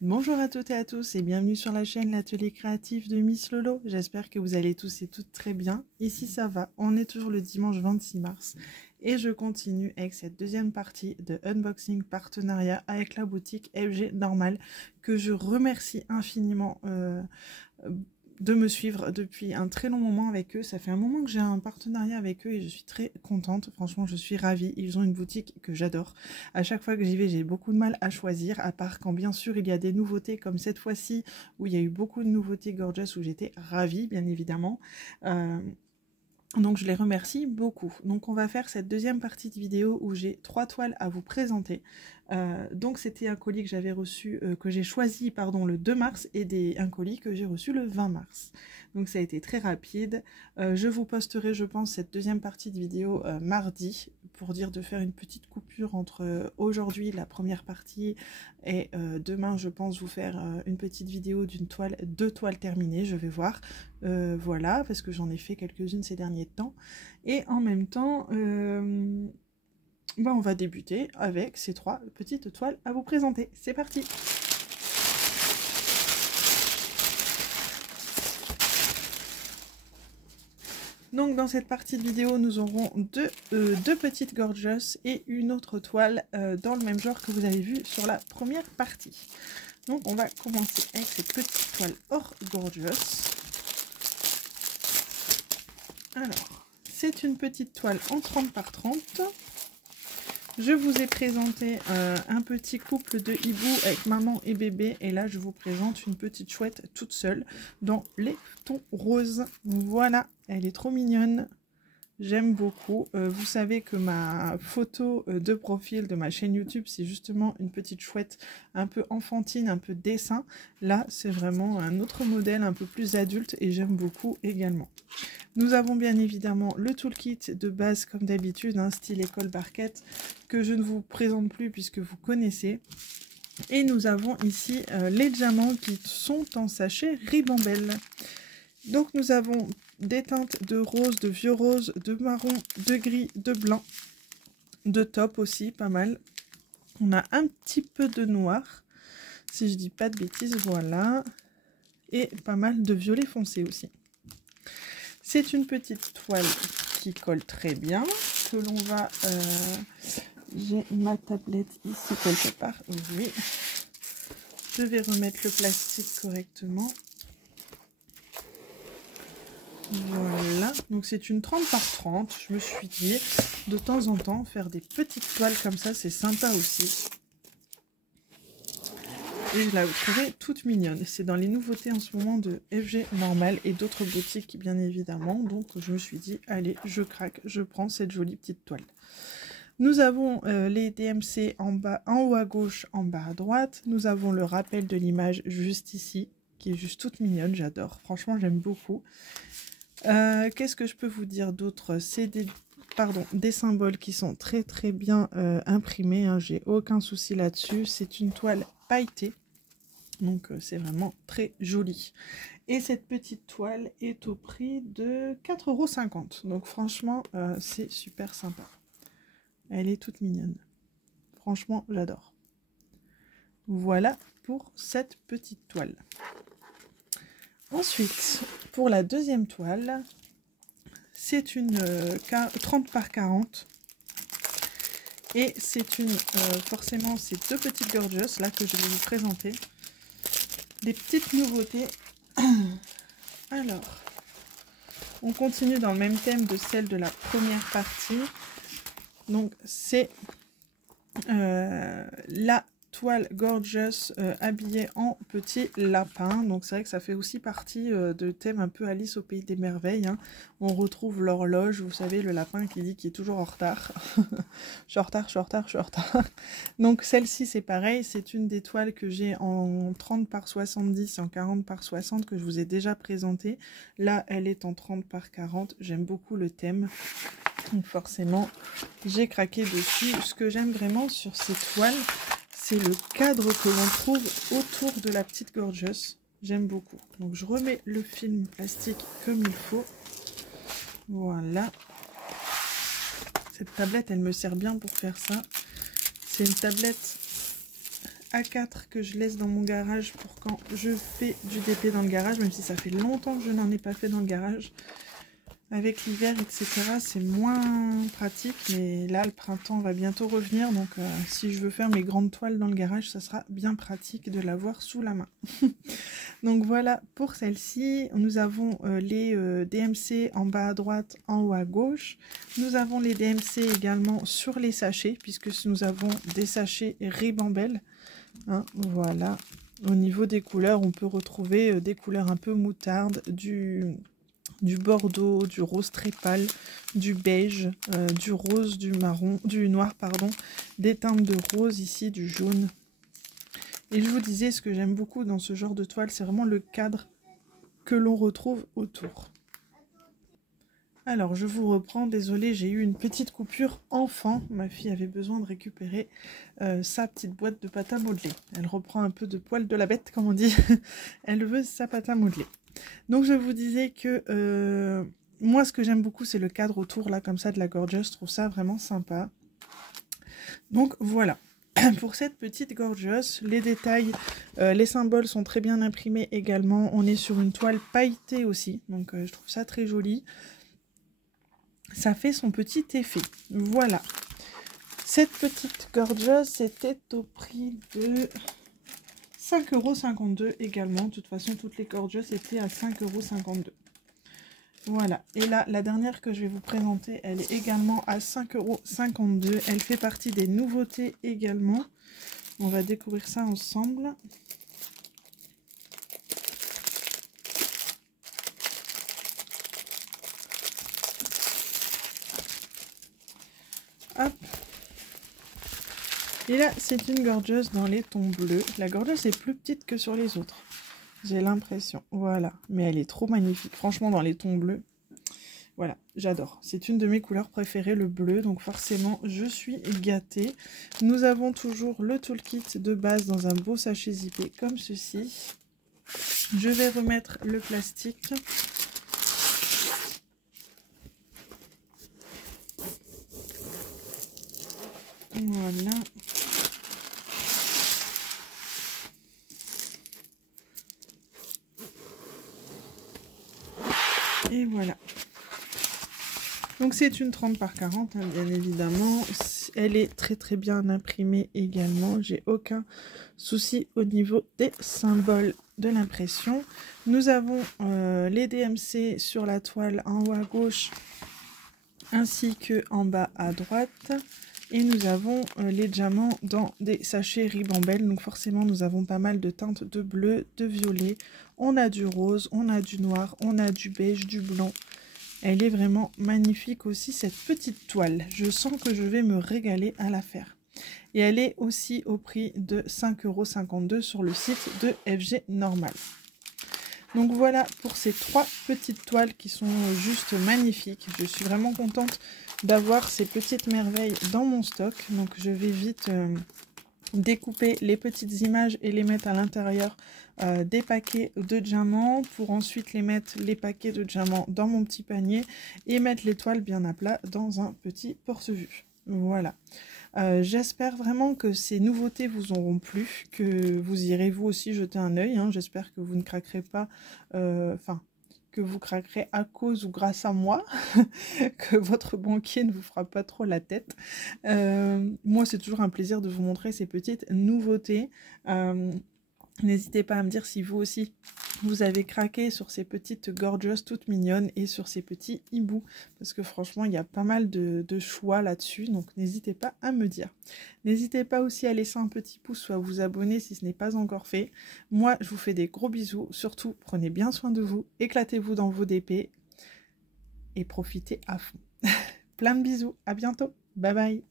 Bonjour à toutes et à tous et bienvenue sur la chaîne L'Atelier Créatif de Miss Lolo. J'espère que vous allez tous et toutes très bien. Ici ça va, on est toujours le dimanche 26 mars et je continue avec cette deuxième partie de unboxing partenariat avec la boutique FG Normal que je remercie infiniment de me suivre depuis un très long moment avec eux. Ça fait un moment que j'ai un partenariat avec eux et je suis très contente. Franchement, je suis ravie. Ils ont une boutique que j'adore. À chaque fois que j'y vais, j'ai beaucoup de mal à choisir, à part quand bien sûr il y a des nouveautés comme cette fois-ci où il y a eu beaucoup de nouveautés gorgeous où j'étais ravie, bien évidemment. Donc je les remercie beaucoup. Donc on va faire cette deuxième partie de vidéo où j'ai 3 toiles à vous présenter. Donc c'était un colis que j'avais reçu, que j'ai choisi pardon le 2 mars et un colis que j'ai reçu le 20 mars. Donc ça a été très rapide. Je vous posterai je pense cette deuxième partie de vidéo mardi pour dire de faire une petite coupure entre aujourd'hui la première partie et demain je pense vous faire une petite vidéo d'une toile, 2 toiles terminées, je vais voir. Voilà, parce que j'en ai fait quelques-unes ces derniers temps. Et en même temps, on va débuter avec ces 3 petites toiles à vous présenter. C'est parti! Donc dans cette partie de vidéo, nous aurons deux petites gorgeous et une autre toile dans le même genre que vous avez vu sur la première partie. Donc on va commencer avec cette petite toile hors gorgeous. Alors, c'est une petite toile en 30 par 30. Je vous ai présenté un petit couple de hiboux avec maman et bébé. Et là, je vous présente une petite chouette toute seule dans les tons roses. Voilà, elle est trop mignonne. J'aime beaucoup. Vous savez que ma photo de profil de ma chaîne YouTube, c'est justement une petite chouette un peu enfantine, un peu dessin. Là, c'est vraiment un autre modèle un peu plus adulte et j'aime beaucoup également. Nous avons bien évidemment le toolkit de base comme d'habitude, un style école barquette que je ne vous présente plus puisque vous connaissez. Et nous avons ici les diamants qui sont en sachet Ribambelle. Donc nous avons des teintes de rose, de vieux rose, de marron, de gris, de blanc, de taupe aussi, pas mal. On a un petit peu de noir, si je dis pas de bêtises, voilà. Et pas mal de violet foncé aussi. C'est une petite toile qui colle très bien, que l'on va... j'ai ma tablette ici quelque part, oui. Je vais remettre le plastique correctement. Voilà, donc c'est une 30 par 30. Je me suis dit, de temps en temps, faire des petites toiles comme ça, c'est sympa aussi. Et je la trouvais toute mignonne. C'est dans les nouveautés en ce moment de FG Normal et d'autres boutiques, bien évidemment. Donc je me suis dit, allez, je craque, je prends cette jolie petite toile. Nous avons les DMC en bas, en haut à gauche, en bas à droite. Nous avons le rappel de l'image juste ici, qui est juste toute mignonne, j'adore. Franchement, j'aime beaucoup. Qu'est-ce que je peux vous dire d'autre? C'est des symboles qui sont très très bien imprimés, hein. J'ai aucun souci là-dessus. C'est une toile pailletée, donc c'est vraiment très joli. Et cette petite toile est au prix de 4,50 €. Donc franchement, c'est super sympa. Elle est toute mignonne. Franchement, j'adore. Voilà pour cette petite toile. Ensuite, pour la deuxième toile, c'est une 30 par 40. Et c'est une, forcément, ces 2 petites gorgeous là que je vais vous présenter. Des petites nouveautés. Alors, on continue dans le même thème de celle de la première partie. Donc, c'est la toile gorgeous habillée en petit lapin. Donc c'est vrai que ça fait aussi partie de thème un peu Alice au pays des merveilles, hein. On retrouve l'horloge, vous savez, le lapin qui dit qu'il est toujours en retard. Je suis en retard, je suis en retard, je suis en retard. Donc celle-ci c'est pareil, c'est une des toiles que j'ai en 30 par 70 et en 40 par 60 que je vous ai déjà présentée. Là elle est en 30 par 40, j'aime beaucoup le thème. Donc forcément j'ai craqué dessus. Ce que j'aime vraiment sur ces toiles, c'est le cadre que l'on trouve autour de la petite gorgeous. J'aime beaucoup. Donc je remets le film plastique comme il faut. Voilà. Cette tablette, elle me sert bien pour faire ça. C'est une tablette A4 que je laisse dans mon garage pour quand je fais du DP dans le garage, même si ça fait longtemps que je n'en ai pas fait dans le garage. Avec l'hiver, etc., c'est moins pratique, mais là, le printemps va bientôt revenir, donc si je veux faire mes grandes toiles dans le garage, ça sera bien pratique de l'avoir sous la main. Donc voilà pour celle-ci. Nous avons les DMC en bas à droite, en haut à gauche. Nous avons les DMC également sur les sachets, puisque nous avons des sachets Ribambelle. Hein, voilà. Au niveau des couleurs, on peut retrouver des couleurs un peu moutarde, du bordeaux, du rose très pâle, du beige, du rose, du marron, du noir, pardon, des teintes de rose ici, du jaune. Et je vous disais, ce que j'aime beaucoup dans ce genre de toile, c'est vraiment le cadre que l'on retrouve autour. Alors, je vous reprends, désolée, j'ai eu une petite coupure enfant. Ma fille avait besoin de récupérer sa petite boîte de pâte à modeler. Elle reprend un peu de poil de la bête, comme on dit. Elle veut sa pâte à modeler. Donc je vous disais que moi ce que j'aime beaucoup c'est le cadre autour là comme ça de la Gorgeous, je trouve ça vraiment sympa. Donc voilà, pour cette petite Gorgeous, les détails, les symboles sont très bien imprimés également. On est sur une toile pailletée aussi, donc je trouve ça très joli. Ça fait son petit effet, voilà. Cette petite Gorgeous c'était au prix de 5,52 € également. De toute façon, toutes les Gorgeous étaient à 5,52 €. Voilà. Et là, la dernière que je vais vous présenter, elle est également à 5,52 €. Elle fait partie des nouveautés également. On va découvrir ça ensemble. Hop. Et là, c'est une Gorgeous dans les tons bleus. La Gorgeous est plus petite que sur les autres. J'ai l'impression. Voilà. Mais elle est trop magnifique. Franchement, dans les tons bleus. Voilà, j'adore. C'est une de mes couleurs préférées, le bleu. Donc forcément, je suis gâtée. Nous avons toujours le toolkit de base dans un beau sachet zippé comme ceci. Je vais remettre le plastique. Voilà. Et voilà. Donc c'est une 30 par 40, hein, bien évidemment. Elle est très très bien imprimée également. J'ai aucun souci au niveau des symboles de l'impression. Nous avons les DMC sur la toile en haut à gauche ainsi que en bas à droite. Et nous avons les diamants dans des sachets Ribambelle. Donc forcément, nous avons pas mal de teintes de bleu, de violet. On a du rose, on a du noir, on a du beige, du blanc. Elle est vraiment magnifique aussi, cette petite toile. Je sens que je vais me régaler à la faire. Et elle est aussi au prix de 5,52 € sur le site de FG Normal. Donc voilà pour ces trois petites toiles qui sont juste magnifiques. Je suis vraiment contente d'avoir ces petites merveilles dans mon stock. Donc je vais vite découper les petites images et les mettre à l'intérieur des paquets de diamants pour ensuite les mettre les paquets de diamants dans mon petit panier et mettre les toiles bien à plat dans un petit porte-vue. Voilà. J'espère vraiment que ces nouveautés vous auront plu, que vous irez vous aussi jeter un œil. Hein. J'espère que vous ne craquerez pas, que vous craquerez à cause ou grâce à moi, que votre banquier ne vous fera pas trop la tête. Moi, c'est toujours un plaisir de vous montrer ces petites nouveautés. N'hésitez pas à me dire si vous aussi, vous avez craqué sur ces petites Gorgeous toutes mignonnes et sur ces petits hiboux. Parce que franchement, il y a pas mal de choix là-dessus. Donc, n'hésitez pas à me dire. N'hésitez pas aussi à laisser un petit pouce ou à vous abonner si ce n'est pas encore fait. Moi, je vous fais des gros bisous. Surtout, prenez bien soin de vous. Éclatez-vous dans vos DP. Et profitez à fond. Plein de bisous. À bientôt. Bye bye.